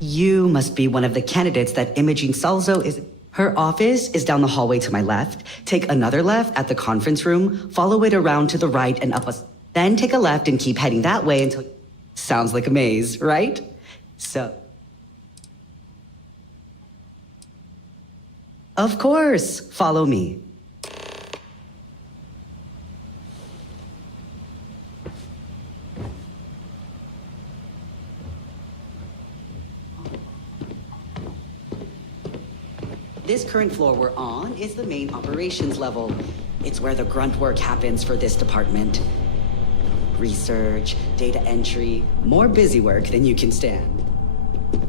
You must be one of the candidates that Imogene Salzo is... Her office is down the hallway to my left. Take another left at the conference room, follow it around to the right and up a... Then take a left and keep heading that way until... Sounds like a maze, right? So... Of course, follow me. This current floor we're on is the main operations level. It's where the grunt work happens for this department. Research, data entry, more busy work than you can stand.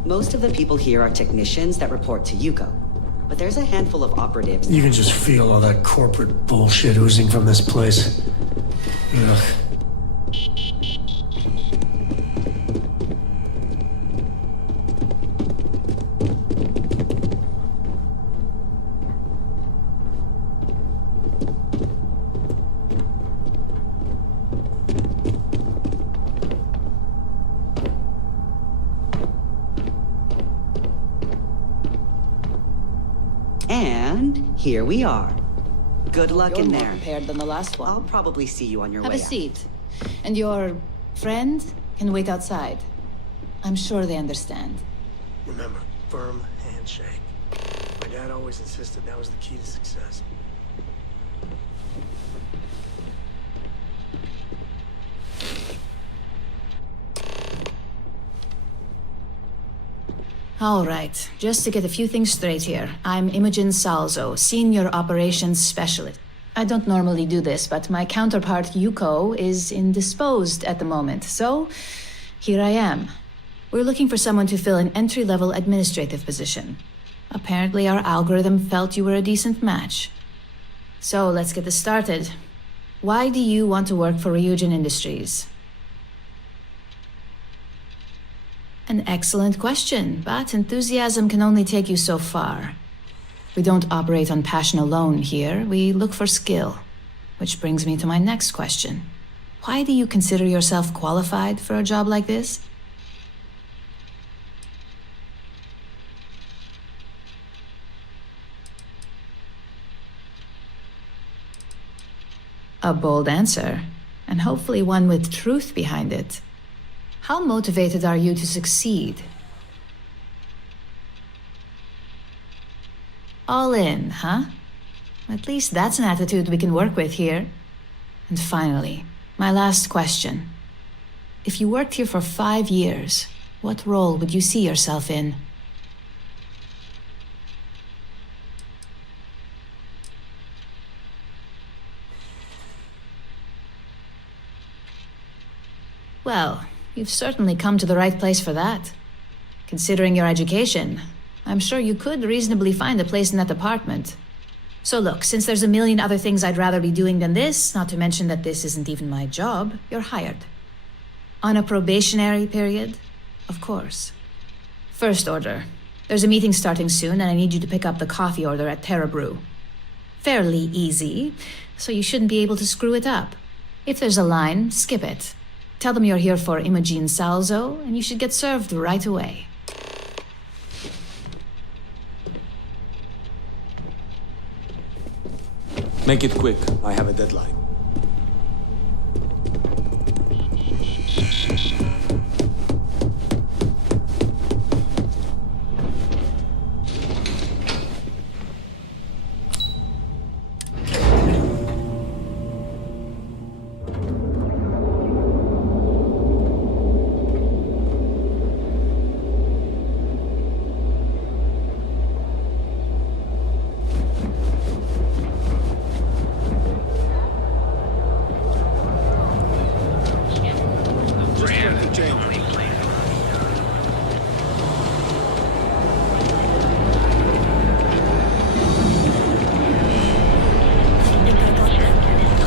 Most of the people here are technicians that report to Yuko, but there's a handful of operatives. You can just feel all that corporate bullshit oozing from this place. Ugh. And here we are. Good luck in You're there. more prepared than the last one. I'll probably see you on your Have way a out. seat. And your friend can wait outside. I'm sure they understand. Remember, firm handshake. My dad always insisted that was the key to success. All right, just to get a few things straight here. I'm Imogen Salzo, Senior Operations Specialist. I don't normally do this, but my counterpart, Yuko, is indisposed at the moment, so here I am. We're looking for someone to fill an entry-level administrative position. Apparently our algorithm felt you were a decent match. So let's get this started. Why do you want to work for Ryujin Industries? An excellent question, but enthusiasm can only take you so far. We don't operate on passion alone here, we look for skill. Which brings me to my next question. Why do you consider yourself qualified for a job like this? A bold answer, and hopefully one with truth behind it. How motivated are you to succeed? All in, huh? At least that's an attitude we can work with here. And finally, my last question. If you worked here for 5 years, what role would you see yourself in? Well, you've certainly come to the right place for that. Considering your education, I'm sure you could reasonably find a place in that department. So look, since there's a million other things I'd rather be doing than this, not to mention that this isn't even my job, you're hired. On a probationary period, of course. First order. There's a meeting starting soon, and I need you to pick up the coffee order at Terra Brew. Fairly easy, so you shouldn't be able to screw it up. If there's a line, skip it. Tell them you're here for Imogen Salzo, and you should get served right away. Make it quick. I have a deadline.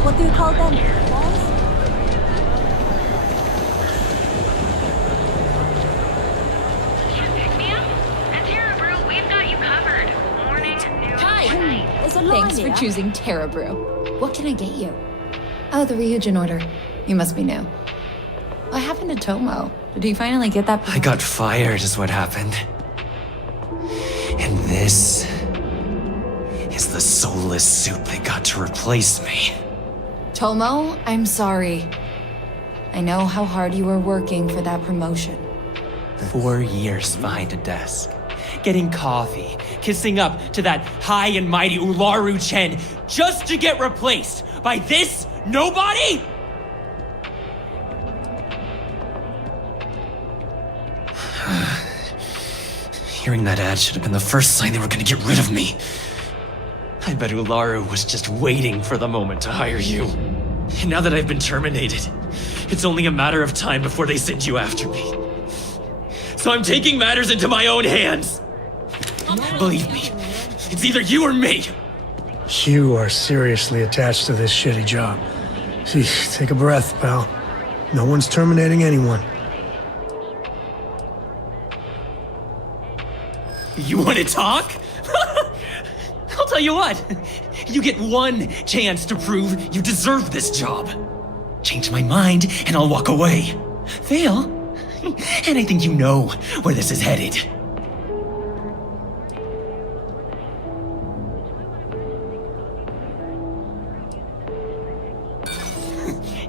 What do you call them? Balls? Pick me up? At Terra Brew, we've got you covered. Morning, noon, night. There's a line Thanks for there. choosing Terra Brew. What can I get you? Oh, the Ryujin order. You must be new. What happened to Tomo? Did he finally get that? I got fired is what happened. And this is the soulless suit that got to replace me. Tomo, I'm sorry. I know how hard you were working for that promotion. 4 years behind a desk, getting coffee, kissing up to that high and mighty Ularu Chen, just to get replaced by this nobody? Hearing that ad should have been the first sign they were gonna get rid of me. I bet Ularu was just waiting for the moment to hire you. And now that I've been terminated, it's only a matter of time before they send you after me. So I'm taking matters into my own hands. Believe me, it's either you or me. You are seriously attached to this shitty job. Gee, take a breath, pal. No one's terminating anyone. You want to talk? I'll tell you what. You get one chance to prove you deserve this job. Change my mind and I'll walk away. Fail, and I think you know where this is headed.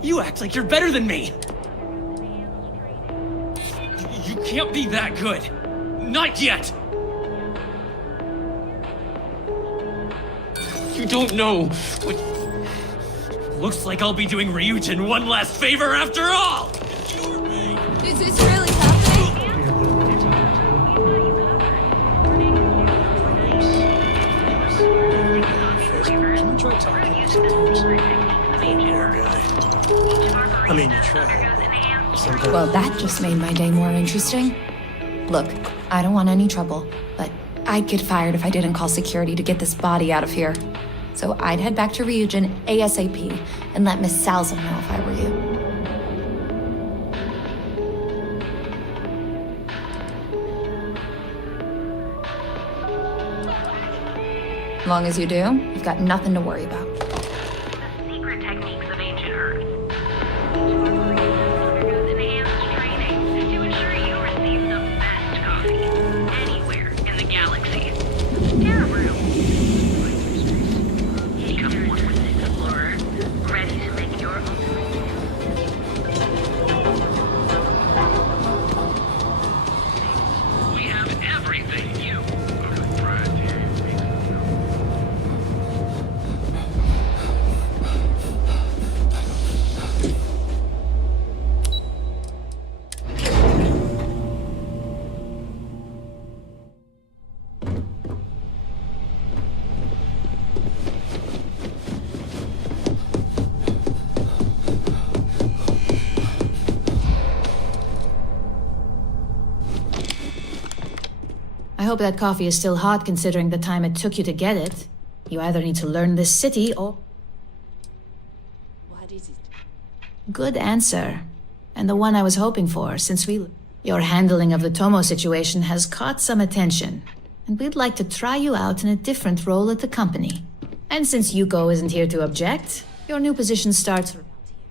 You act like you're better than me. You can't be that good. Not yet. You don't know what... Looks like I'll be doing Ryujin one last favor after all! Is this really happening? Can you try talking sometimes? Poor guy. I mean, you try. Sometimes. Well, that just made my day more interesting. Look, I don't want any trouble, but I'd get fired if I didn't call security to get this body out of here. So I'd head back to Ryujin ASAP and let Miss Salza know if I were you. As long as you do, you've got nothing to worry about. Secret techniques of ancient Earth. Enhanced training to ensure you receive the best coffee anywhere in the galaxy. Terra Brew. Come forth with this explorer, ready to make your own. We have everything you. I hope that coffee is still hot considering the time it took you to get it. You either need to learn this city or... What is it? Good answer. And the one I was hoping for, since your handling of the Tomo situation has caught some attention. And we'd like to try you out in a different role at the company. And since Yuko isn't here to object, your new position starts...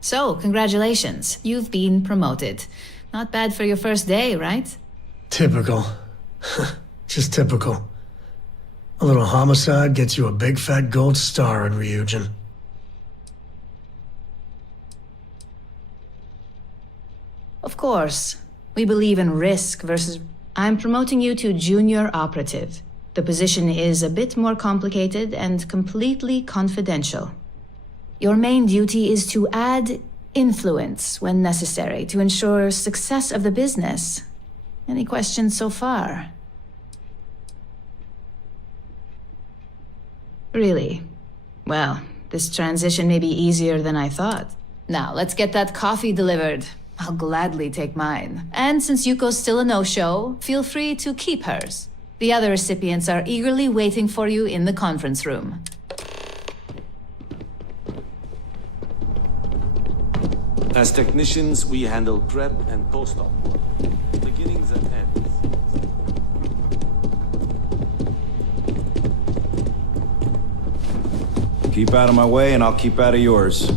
So, congratulations. You've been promoted. Not bad for your first day, right? Typical. Just typical. A little homicide gets you a big fat gold star in Ryujin. Of course. We believe in risk versus... I'm promoting you to junior operative. The position is a bit more complicated and completely confidential. Your main duty is to add influence when necessary to ensure success of the business. Any questions so far? Really? Well, this transition may be easier than I thought. Now, let's get that coffee delivered. I'll gladly take mine. And since Yuko's still a no-show, feel free to keep hers. The other recipients are eagerly waiting for you in the conference room. As technicians, we handle prep and post-op. Beginnings and ends. Keep out of my way and I'll keep out of yours.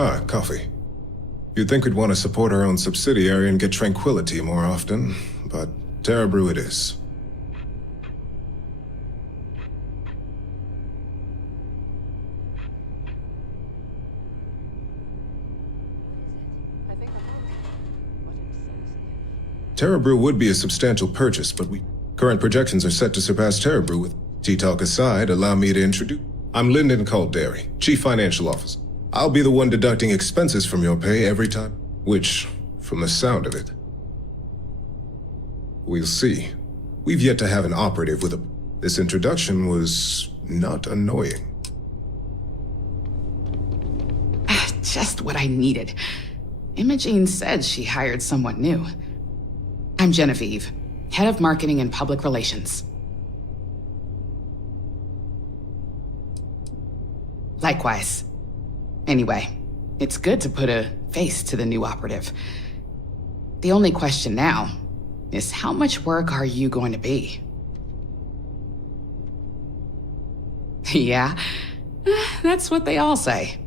Ah, coffee. You'd think we'd want to support our own subsidiary and get tranquility more often, but Terra Brew it is. Terra Brew would be a substantial purchase, but current projections are set to surpass Terra Brew. With T-Talk aside, allow me to introduce. I'm Lyndon Calderi, Chief Financial Officer. I'll be the one deducting expenses from your pay every time. Which, from the sound of it, we'll see. We've yet to have an operative with a... This introduction was not annoying. Just what I needed. Imogene said she hired someone new. I'm Genevieve, Head of Marketing and Public Relations. Likewise. Anyway, it's good to put a face to the new operative. The only question now is how much work are you going to be? Yeah, that's what they all say.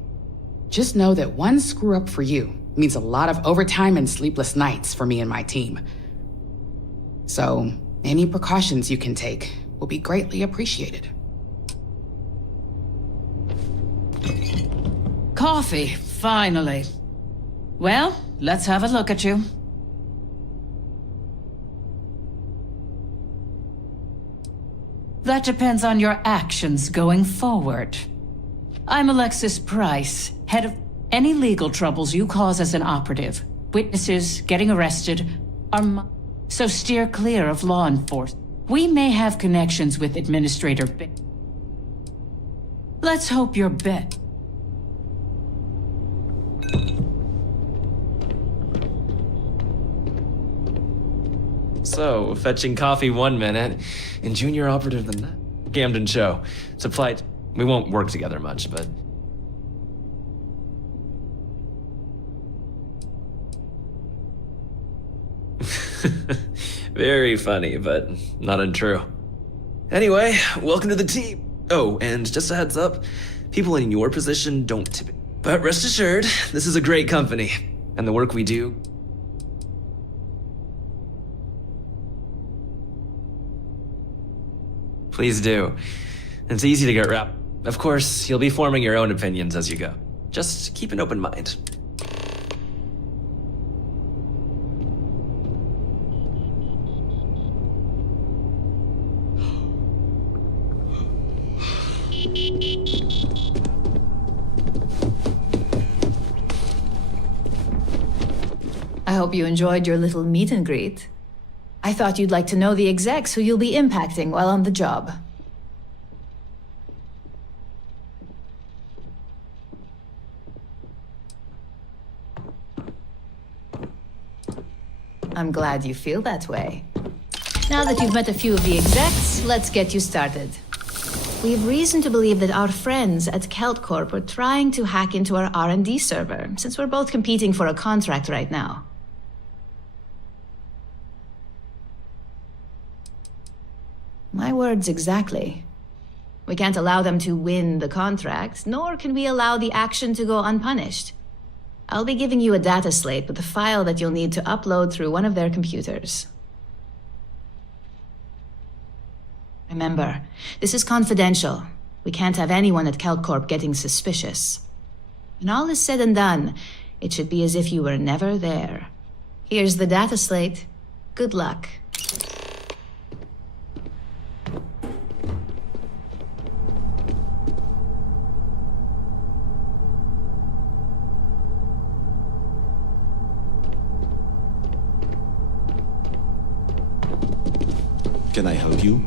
Just know that one screw up for you means a lot of overtime and sleepless nights for me and my team. So, any precautions you can take will be greatly appreciated. Coffee, finally. Well, let's have a look at you. That depends on your actions going forward. I'm Alexis Price, head of any legal troubles you cause as an operative. Witnesses getting arrested are so steer clear of law enforcement. We may have connections with Administrator Let's hope your bet. So, fetching coffee 1 minute, and junior operative the next. Camden show. Supply. We won't work together much, but... Very funny, but not untrue. Anyway, welcome to the team. Oh, and just a heads up, people in your position don't typically... But rest assured, this is a great company, and the work we do... Please do. It's easy to get wrapped. Of course, you'll be forming your own opinions as you go. Just keep an open mind. I hope you enjoyed your little meet and greet. I thought you'd like to know the execs who you'll be impacting while on the job. I'm glad you feel that way. Now that you've met a few of the execs, let's get you started. We have reason to believe that our friends at Kelt Corp are trying to hack into our R&D server, since we're both competing for a contract right now. My words exactly. We can't allow them to win the contract, nor can we allow the action to go unpunished. I'll be giving you a data slate with a file that you'll need to upload through one of their computers. Remember, this is confidential. We can't have anyone at KeltCorp getting suspicious. When all is said and done, it should be as if you were never there. Here's the data slate. Good luck. Can I help you?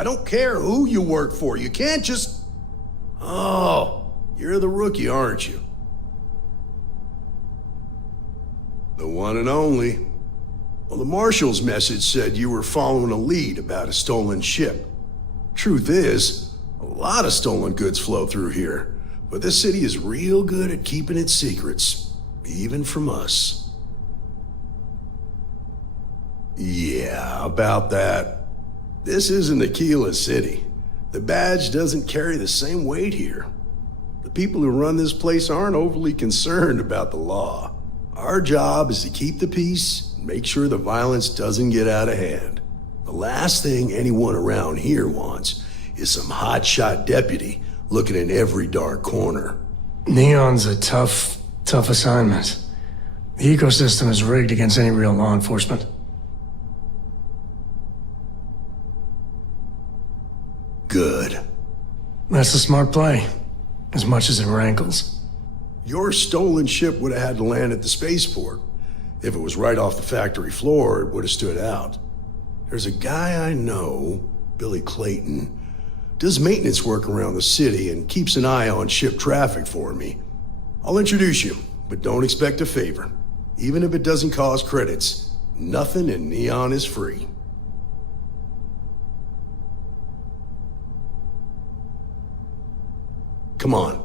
I don't care who you work for. You can't just... Oh, you're the rookie, aren't you? The one and only. Well, the Marshal's message said you were following a lead about a stolen ship. Truth is, a lot of stolen goods flow through here, but this city is real good at keeping its secrets, even from us. Yeah, about that. This isn't Aquila City. The badge doesn't carry the same weight here. The people who run this place aren't overly concerned about the law. Our job is to keep the peace and make sure the violence doesn't get out of hand. The last thing anyone around here wants is some hotshot deputy looking in every dark corner. Neon's a tough assignment. The ecosystem is rigged against any real law enforcement. Good. That's a smart play, as much as it rankles. Your stolen ship would have had to land at the spaceport. If it was right off the factory floor, it would have stood out. There's a guy I know, Billy Clayton, does maintenance work around the city and keeps an eye on ship traffic for me. I'll introduce you, but don't expect a favor. Even if it doesn't cause credits, nothing in Neon is free. Come on.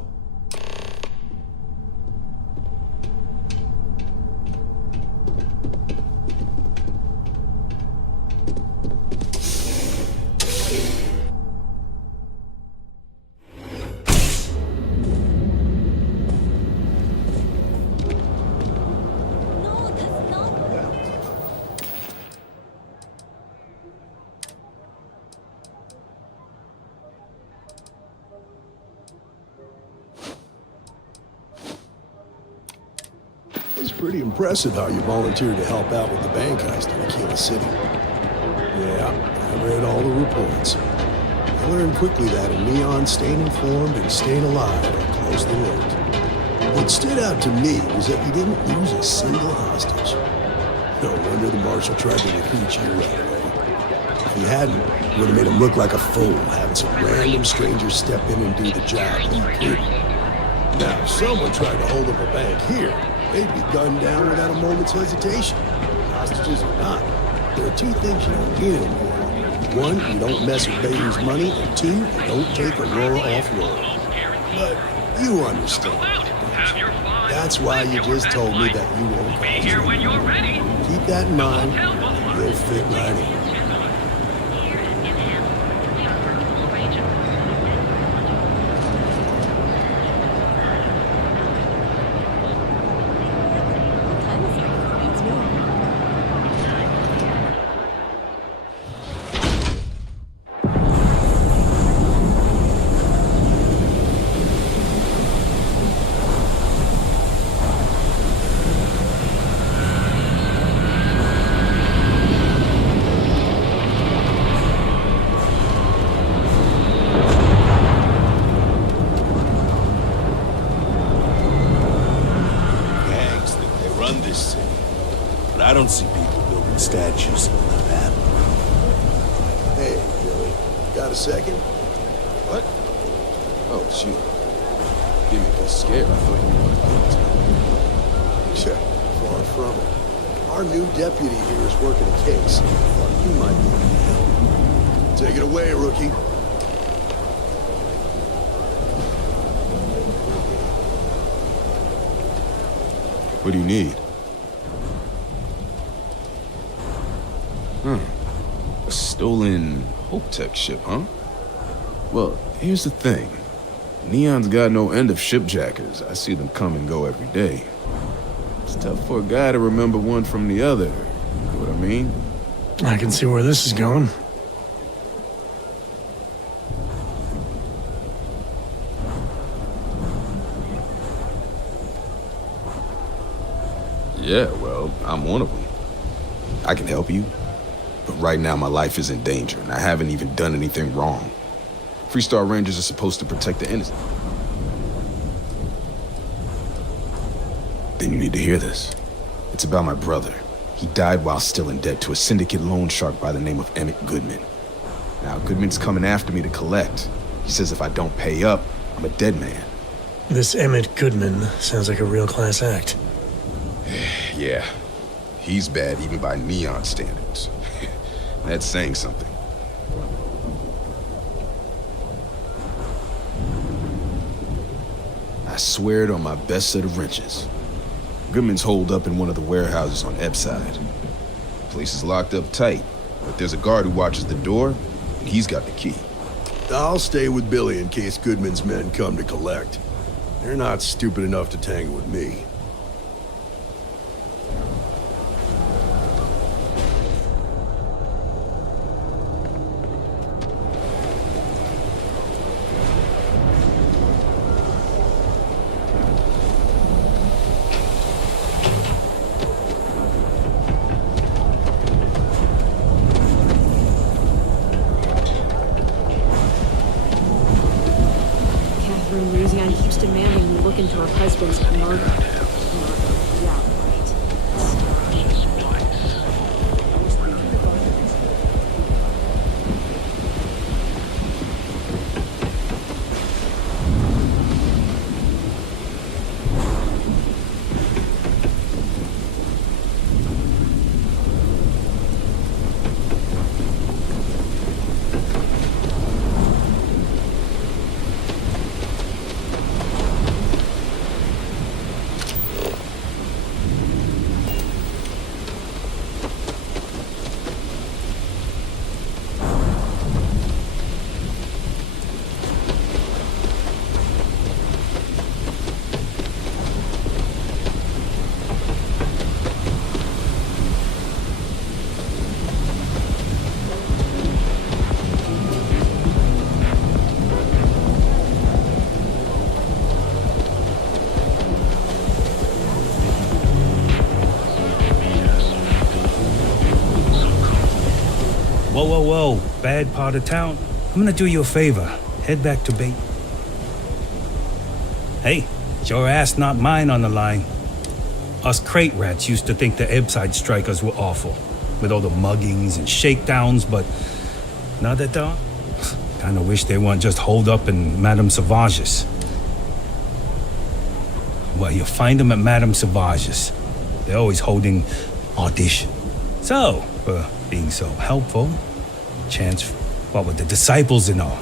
It's pretty impressive how you volunteered to help out with the bank heist in Aquila City. Yeah, I read all the reports. I learned quickly that in Neon, staying informed and staying alive are closely linked. What stood out to me was that you didn't lose a single hostage. No wonder the Marshal tried to recruit you right away. If he hadn't, it would have made him look like a fool, having some random stranger step in and do the job he couldn't. Now, if someone tried to hold up a bank here, they'd be gunned down without a moment's hesitation. Hostages or not, there are two things you don't do anymore. One, you don't mess with Bayer's money, and two, you don't take Aurora off-road. But you understand, don't you? That's why you just told me that you won't Be here when you're ready. Keep that in mind, and you'll fit right in. I don't see people building statues in the battle. Hey, Billy, got a second? What? Oh, shoot. Give me a scare. I thought you wanted to. Check. Far from it. Our new deputy here is working a case. Thought you might be able to help. Take it away, rookie. What do you need? A stolen Hope Tech ship, huh? Well, here's the thing. Neon's got no end of shipjackers. I see them come and go every day. It's tough for a guy to remember one from the other. You know what I mean? I can see where this is going. Yeah, well, I'm one of them. I can help you. But right now, my life is in danger, and I haven't even done anything wrong. Freestar Rangers are supposed to protect the innocent. Then you need to hear this. It's about my brother. He died while still in debt to a syndicate loan shark by the name of Emmett Goodman. Now, Goodman's coming after me to collect. He says if I don't pay up, I'm a dead man. This Emmett Goodman sounds like a real class act. Yeah, he's bad even by Neon standards. That's saying something. I swear it on my best set of wrenches. Goodman's holed up in one of the warehouses on Epside. Place is locked up tight, but there's a guard who watches the door, and he's got the key. I'll stay with Billy in case Goodman's men come to collect. They're not stupid enough to tangle with me. Keeps demanding you look into her husband's murder. Yeah, right. Whoa, bad part of town. I'm gonna do you a favor. Head back to bait. Hey, it's your ass, not mine on the line. Us crate rats used to think the Ebside strikers were awful, with all the muggings and shakedowns, but now that they're kinda wish they weren't just holed up in Madame Sauvage's. Well, you'll find them at Madame Sauvage's. They're always holding audition. So, being so helpful, chance, what with the disciples and all.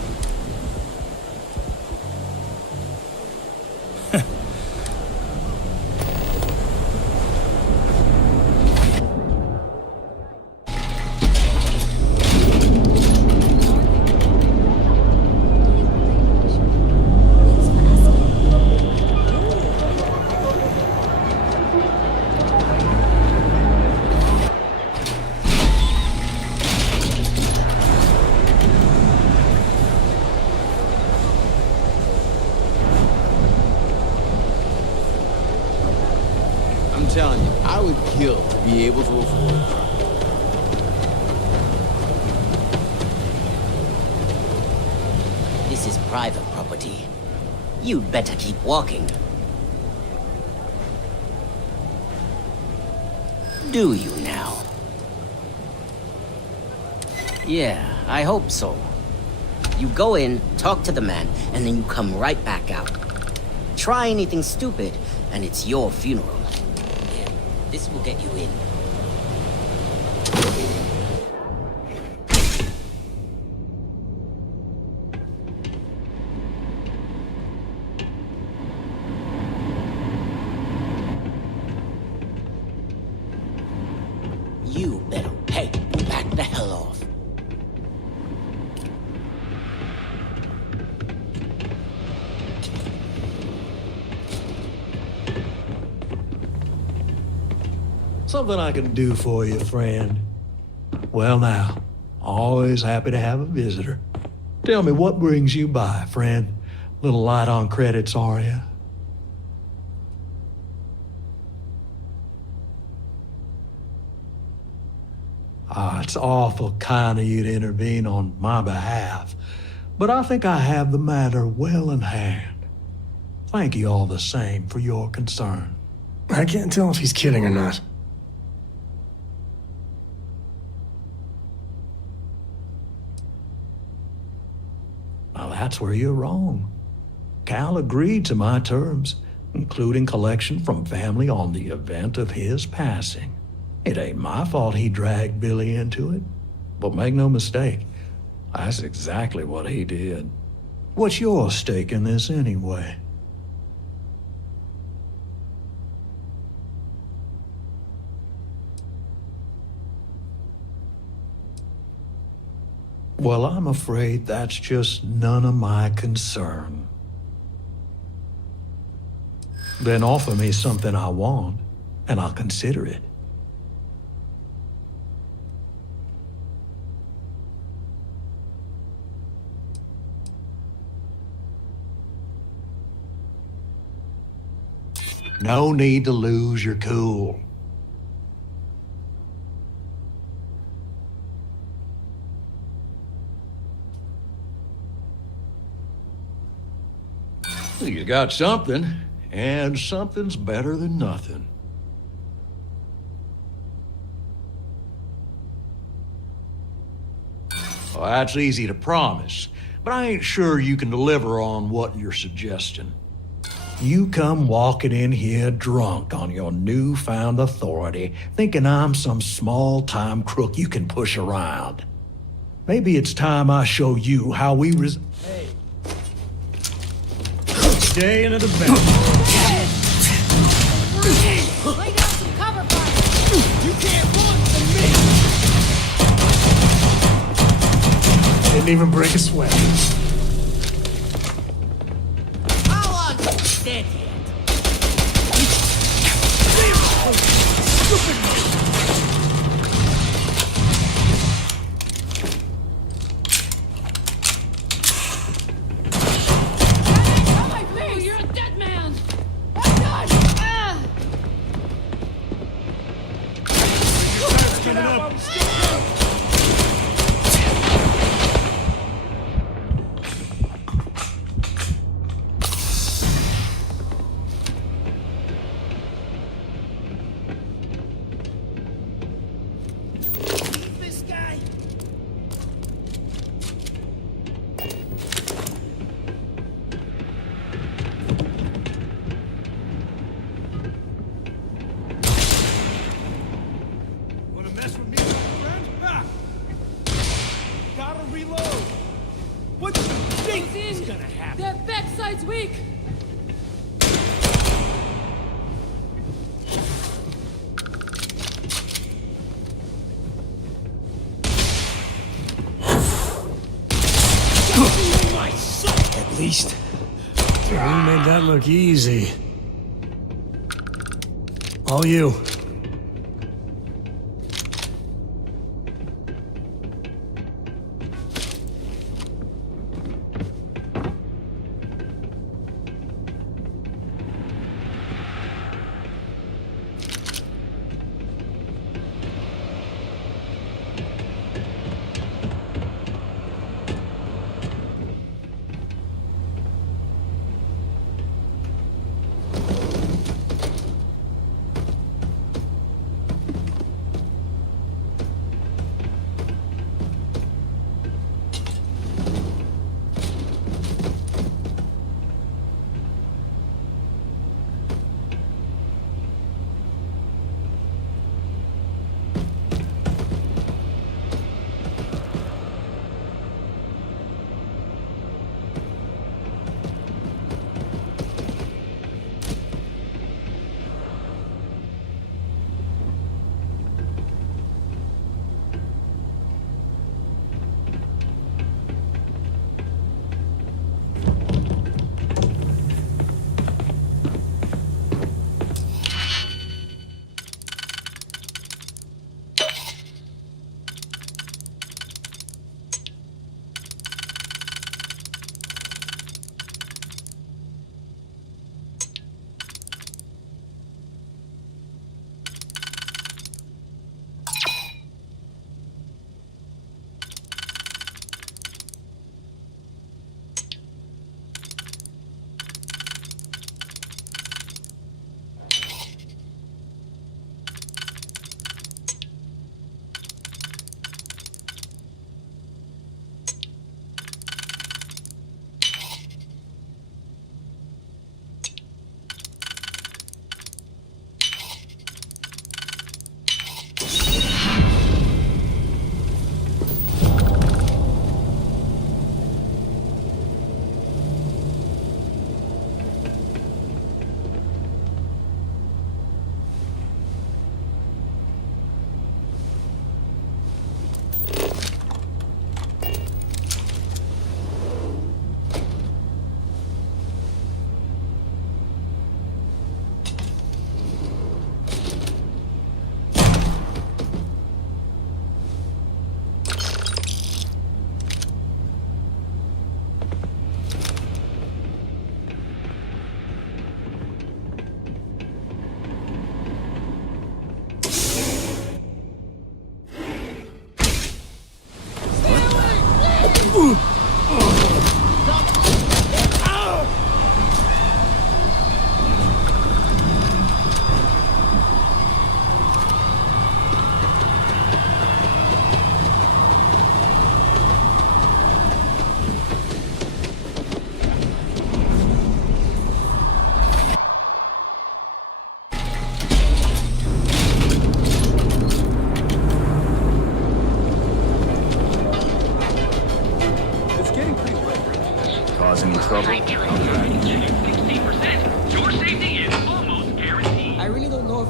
I'm telling you, I would kill to be able to afford it. This is private property. You'd better keep walking. Do you now? Yeah, I hope so. You go in, talk to the man, and then you come right back out. Try anything stupid, and it's your funeral. Here, this will get you in. You better, hey, back the hell off. Something I can do for you, friend. Well now, always happy to have a visitor. Tell me, what brings you by, friend? Little light on credits, are you? It's awful kind of you to intervene on my behalf, but I think I have the matter well in hand. Thank you all the same for your concern. I can't tell if he's kidding or not. that's where you're wrong. Cal agreed to my terms, including collection from family on the event of his passing. It ain't my fault he dragged Billy into it, but make no mistake, that's exactly what he did. What's your stake in this anyway? Well, I'm afraid that's just none of my concern. Then offer me something I want, and I'll consider it. No need to lose your cool. You got something, and something's better than nothing. Well, that's easy to promise, but I ain't sure you can deliver on what you're suggesting. You come walking in here drunk on your newfound authority, thinking I'm some small-time crook you can push around. Maybe it's time I show you how we Hey. Stay into the back. Lay down some cover fire! You can't run from me! Didn't even break a sweat. How long are you dead yet? You're a dead man! Oh God! Ah! Get out! This guy! Wanna mess with me, my friend? Ah! Gotta reload. What do you think is gonna happen? That backside's weak! At least. We made that look easy. All you.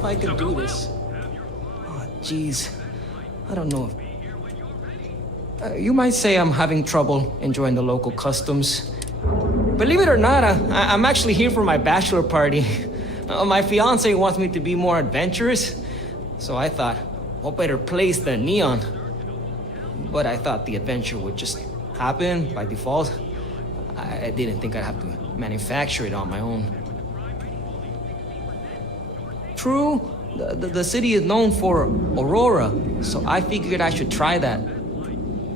if I can do this. Oh, jeez. I don't know if... you might say I'm having trouble enjoying the local customs. Believe it or not, I'm actually here for my bachelor party. My fiance wants me to be more adventurous, so I thought, what better place than Neon? But I thought the adventure would just happen by default. I didn't think I'd have to manufacture it on my own. True, the city is known for Aurora, so I figured I should try that.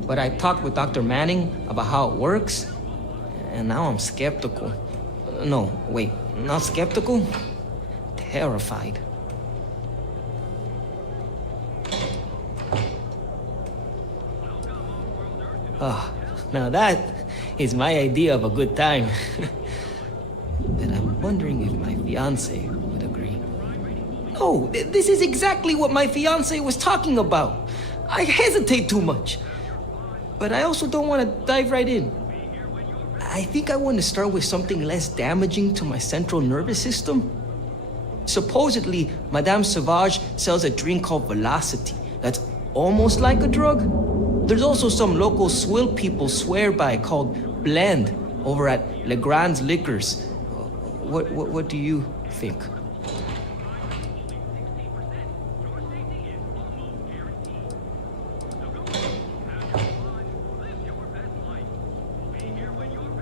But I talked with Dr. Manning about how it works, and now I'm skeptical. No, wait, not skeptical? Terrified. Oh, now that is my idea of a good time. But I'm wondering if my fiance would agree. No, this is exactly what my fiance was talking about. I hesitate too much. But I also don't want to dive right in. I think I want to start with something less damaging to my central nervous system. Supposedly, Madame Sauvage sells a drink called Velocity that's almost like a drug. There's also some local swill people swear by called Blend over at Legrand's Liquors. What do you think?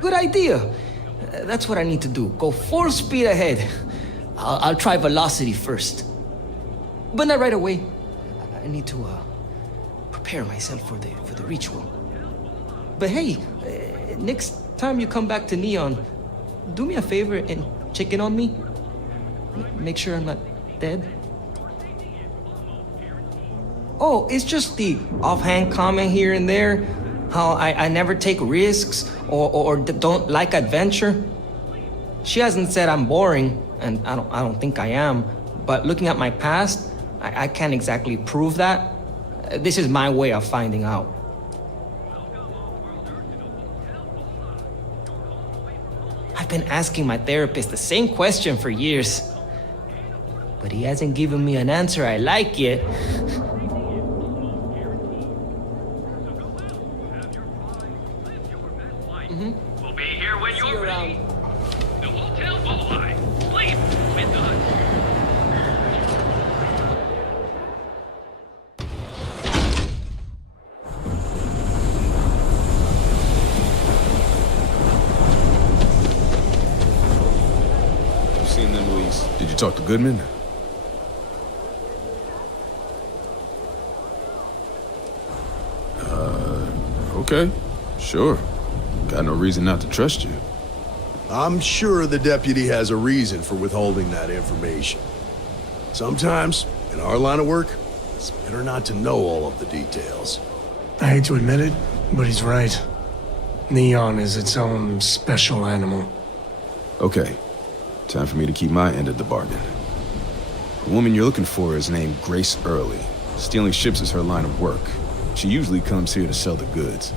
Good idea. That's what I need to do. Go full speed ahead. I'll try Velocity first. But not right away. I need to prepare myself for the ritual. But hey, next time you come back to Neon, do me a favor and check in on me. Make sure I'm not dead. Oh, it's just the offhand comment here and there. How I never take risks or don't like adventure. She hasn't said I'm boring, and I don't think I am. But looking at my past, I can't exactly prove that. This is my way of finding out. I've been asking my therapist the same question for years, but he hasn't given me an answer I like yet. We'll be here when you're ready. The Hotel Bullseye. Sleep with us. You've seen them, Luis. Did you talk to Goodman? Okay. Sure. Got no reason not to trust you. I'm sure the deputy has a reason for withholding that information. Sometimes, in our line of work, it's better not to know all of the details. I hate to admit it, but he's right. Neon is its own special animal. Okay. Time for me to keep my end of the bargain. The woman you're looking for is named Grace Early. Stealing ships is her line of work. She usually comes here to sell the goods.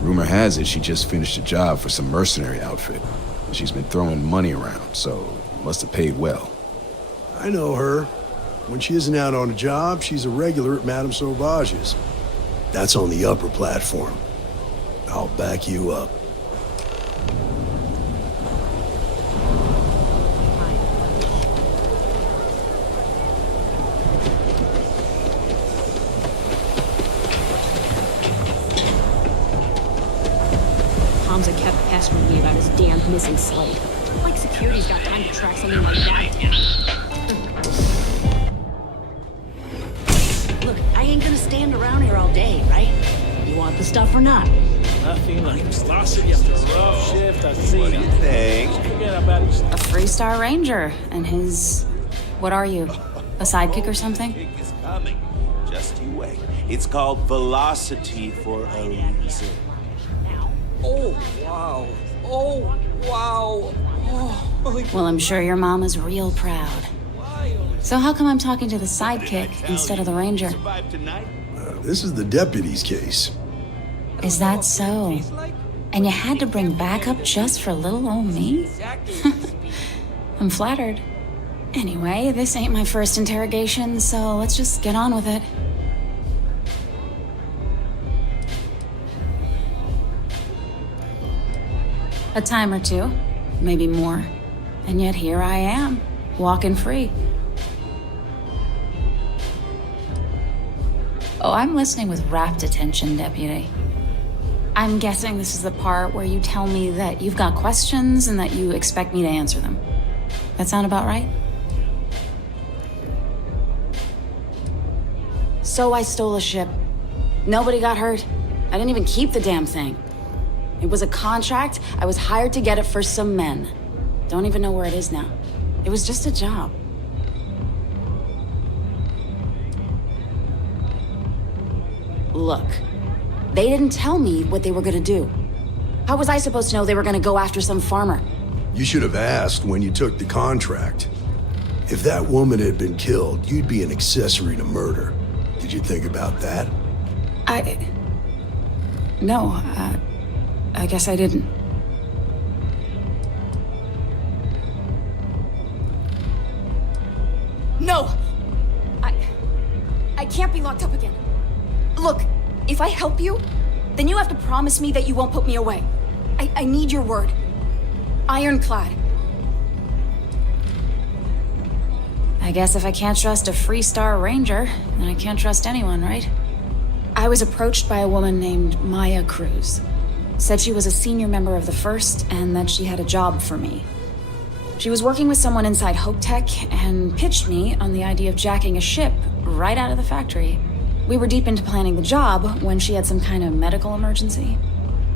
Rumor has it she just finished a job for some mercenary outfit. She's been throwing money around, so must have paid well. I know her. When she isn't out on a job, she's a regular at Madame Sauvage's. That's on the upper platform. I'll back you up. Hamza kept pestering me about his damn missing slate. Like security's got time to track something like that down. Look, I ain't gonna stand around here all day, right? You want the stuff or not? Nothing like velocity after a rough shift. I've seen. What do you think? Forget about it. A Freestar Ranger and his... What are you? A sidekick or something? Is coming. Just you wait. It's called Velocity for a reason. Oh, wow. Oh, wow. Oh. Well, I'm sure your mom is real proud. So how come I'm talking to the sidekick instead of the ranger? This is the deputy's case. Is that so? And you had to bring backup just for little old me? I'm flattered. Anyway, this ain't my first interrogation, so let's just get on with it. A time or two, maybe more. And yet here I am, walking free. Oh, I'm listening with rapt attention, Deputy. I'm guessing this is the part where you tell me that you've got questions and that you expect me to answer them. That sound about right? So I stole a ship. Nobody got hurt. I didn't even keep the damn thing. It was a contract. I was hired to get it for some men. Don't even know where it is now. It was just a job. Look, they didn't tell me what they were gonna do. How was I supposed to know they were gonna go after some farmer? You should have asked when you took the contract. If that woman had been killed, you'd be an accessory to murder. Did you think about that? No, I guess I didn't. No! I can't be locked up again. Look, if I help you, then you have to promise me that you won't put me away. I need your word. Ironclad. I guess if I can't trust a Freestar Ranger, then I can't trust anyone, right? I was approached by a woman named Maya Cruz. Said she was a senior member of the First and that she had a job for me. She was working with someone inside Hope Tech and pitched me on the idea of jacking a ship right out of the factory. We were deep into planning the job when she had some kind of medical emergency.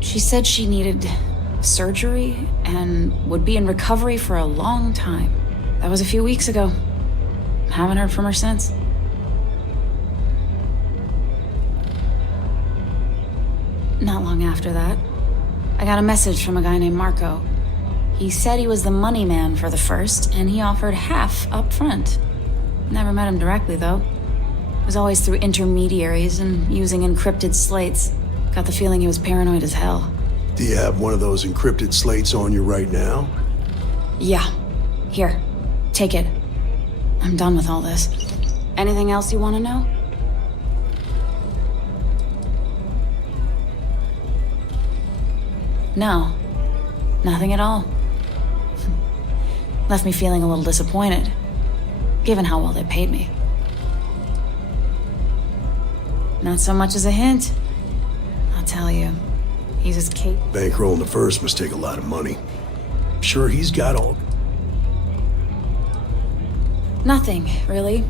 She said she needed surgery and would be in recovery for a long time. That was a few weeks ago. Haven't heard from her since. Not long after that, I got a message from a guy named Marco. He said he was the money man for the First, and he offered half up front. Never met him directly, though. It was always through intermediaries and using encrypted slates. Got the feeling he was paranoid as hell. Do you have one of those encrypted slates on you right now? Yeah. Here. Take it. I'm done with all this. Anything else you want to know? No. Nothing at all. Left me feeling a little disappointed, given how well they paid me. Not so much as a hint. I'll tell you. He's as capable. Bankrolling the First must take a lot of money. Sure, he's got all... Nothing, really.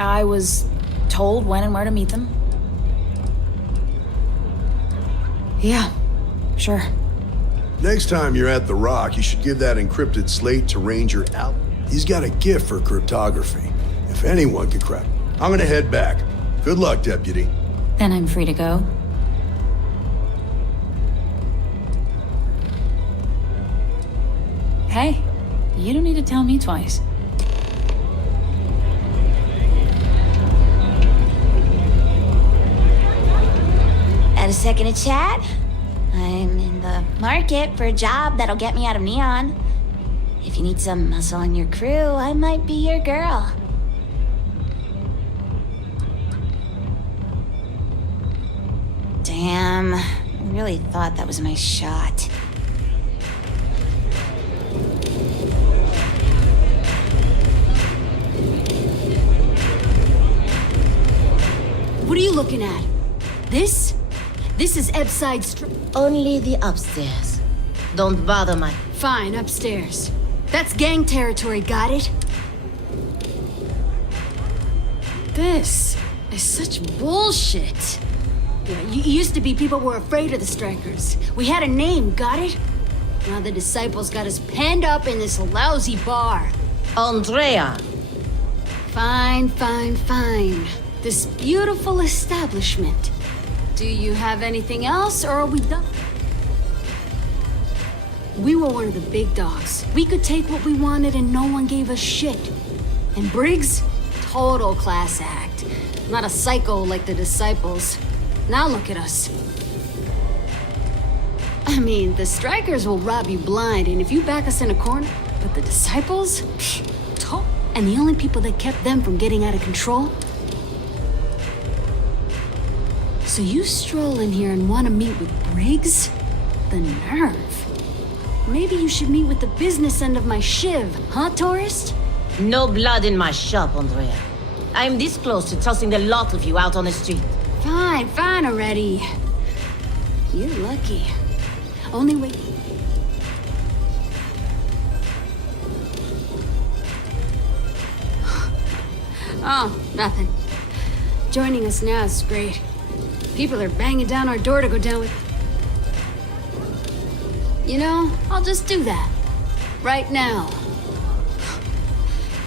I was told when and where to meet them. Yeah, sure. Next time you're at the Rock, you should give that encrypted slate to Ranger Al. He's got a gift for cryptography. If anyone could crack. I'm gonna head back. Good luck, Deputy. Then I'm free to go. Hey, you don't need to tell me twice. Had a second to chat? I'm in the market for a job that'll get me out of Neon. If you need some muscle on your crew, I might be your girl. Damn, I really thought that was my shot. What are you looking at? This? This is Ebside Only the upstairs. Don't bother my... Fine, upstairs. That's gang territory, got it? This is such bullshit. Yeah, used to be people were afraid of the Strikers. We had a name, got it? Now the Disciples got us penned up in this lousy bar. Andrea! Fine, fine, fine. This beautiful establishment. Do you have anything else, or are we done? We were one of the big dogs. We could take what we wanted and no one gave us shit. And Briggs? Total class act. Not a psycho like the Disciples. Now look at us. I mean, the Strikers will rob you blind, and if you back us in a corner, but the Disciples? And the only people that kept them from getting out of control? So you stroll in here and want to meet with Briggs? The nerve. Maybe you should meet with the business end of my shiv, huh, tourist? No blood in my shop, Andrea. I am this close to tossing the lot of you out on the street. Fine already. You're lucky. Only wait. Oh, nothing. Joining us now is great. People are banging down our door to go down with... You know, I'll just do that. Right now.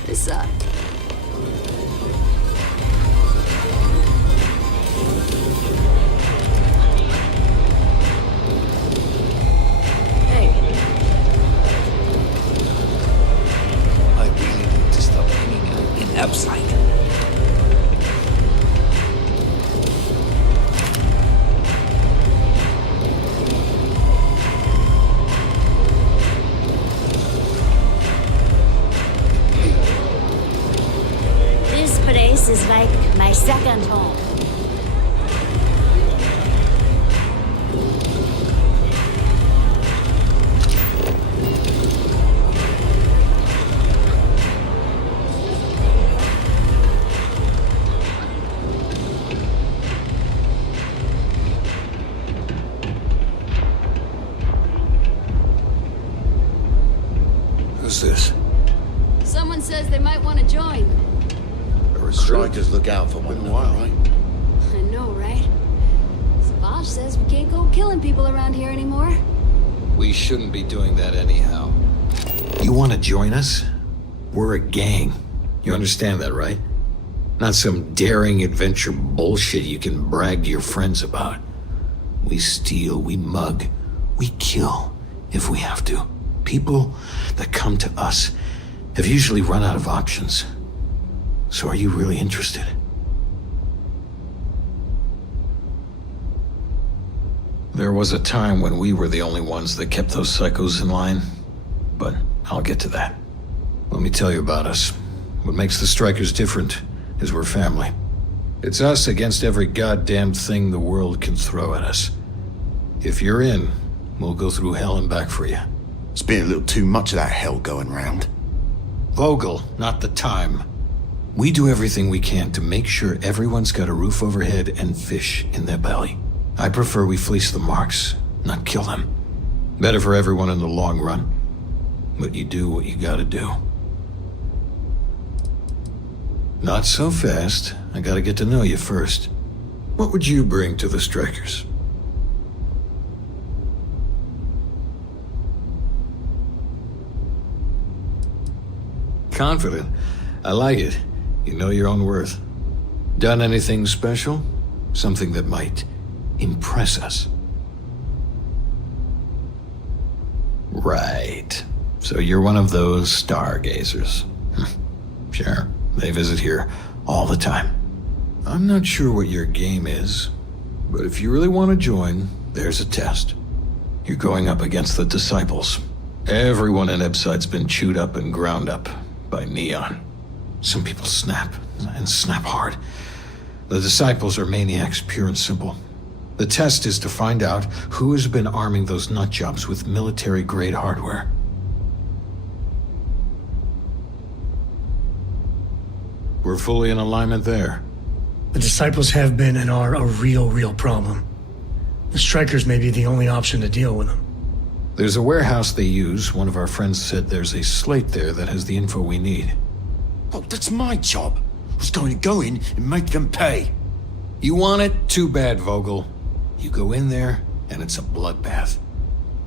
This sucks. I really need to stop hanging out in Upside. This place is like my second home. Who's this? Someone says they might want to join. Strikers look out for one another, right? I know, right? Savage says we can't go killing people around here anymore. We shouldn't be doing that anyhow. You want to join us? We're a gang. You understand that, right? Not some daring adventure bullshit you can brag to your friends about. We steal, we mug, we kill if we have to. People that come to us have usually run out of options. So are you really interested? There was a time when we were the only ones that kept those psychos in line, but I'll get to that. Let me tell you about us. What makes the Strikers different is we're family. It's us against every goddamn thing the world can throw at us. If you're in, we'll go through hell and back for you. It's been a little too much of that hell going round. Vogel, not the time. We do everything we can to make sure everyone's got a roof overhead and fish in their belly. I prefer we fleece the marks, not kill them. Better for everyone in the long run. But you do what you gotta do. Not so fast. I gotta get to know you first. What would you bring to the Strikers? Confident. I like it. You know your own worth. Done anything special? Something that might impress us? Right. So you're one of those stargazers. Sure, they visit here all the time. I'm not sure what your game is, but if you really want to join, there's a test. You're going up against the Disciples. Everyone in Ebside's been chewed up and ground up by Neon. Some people snap, and snap hard. The Disciples are maniacs, pure and simple. The test is to find out who has been arming those nutjobs with military-grade hardware. We're fully in alignment there. The Disciples have been and are a real problem. The Strikers may be the only option to deal with them. There's a warehouse they use. One of our friends said there's a slate there that has the info we need. Oh, that's my job. I was going to go in and make them pay. You want it? Too bad, Vogel. You go in there, and it's a bloodbath.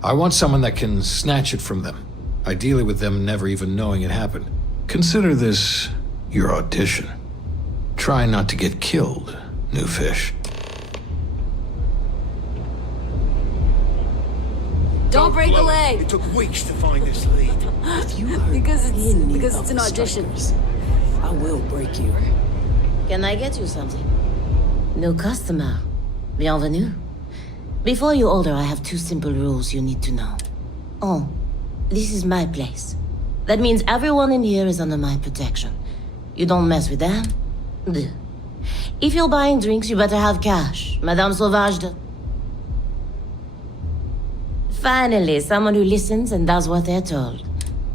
I want someone that can snatch it from them. Ideally with them never even knowing it happened. Consider this your audition. Try not to get killed, new fish. Don't break a leg. It took weeks to find this lead. because it's an audition. I will break you. Can I get you something? New customer. Bienvenue. Before you order, I have 2 simple rules you need to know. Oh, this is my place. That means everyone in here is under my protection. You don't mess with them. Duh. If you're buying drinks, you better have cash. Madame Sauvage. Finally, someone who listens and does what they're told.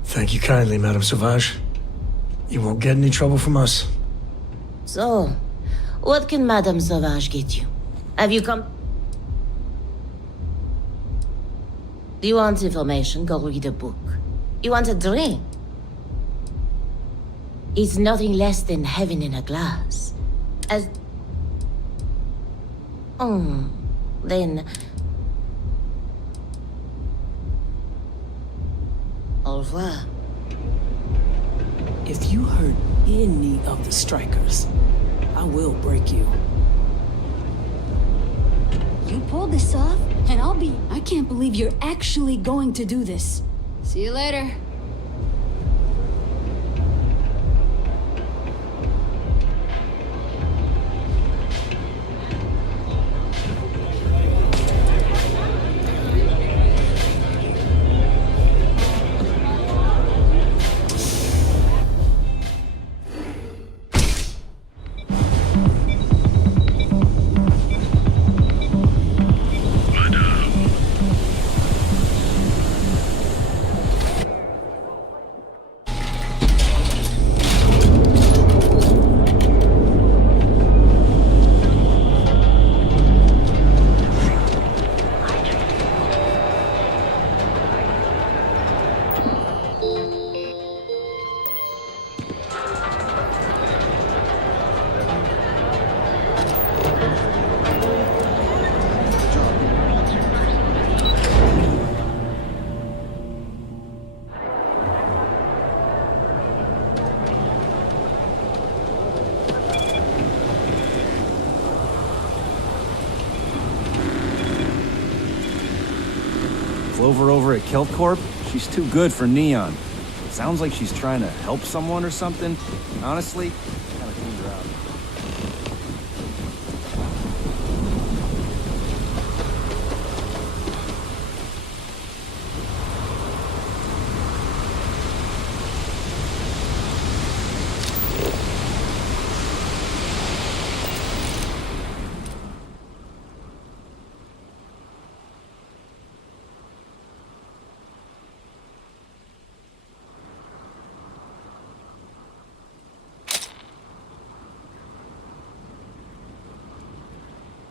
Thank you kindly, Madame Sauvage. You won't get any trouble from us. So, what can Madame Sauvage get you? Have you come... Do you want information? Go read a book. You want a drink? It's nothing less than heaven in a glass. As... then... Au revoir. If you hurt any of the strikers, I will break you. You pulled this off, and I can't believe you're actually going to do this. See you later. Clover over at Kelp Corp? She's too good for Neon. Sounds like she's trying to help someone or something. Honestly,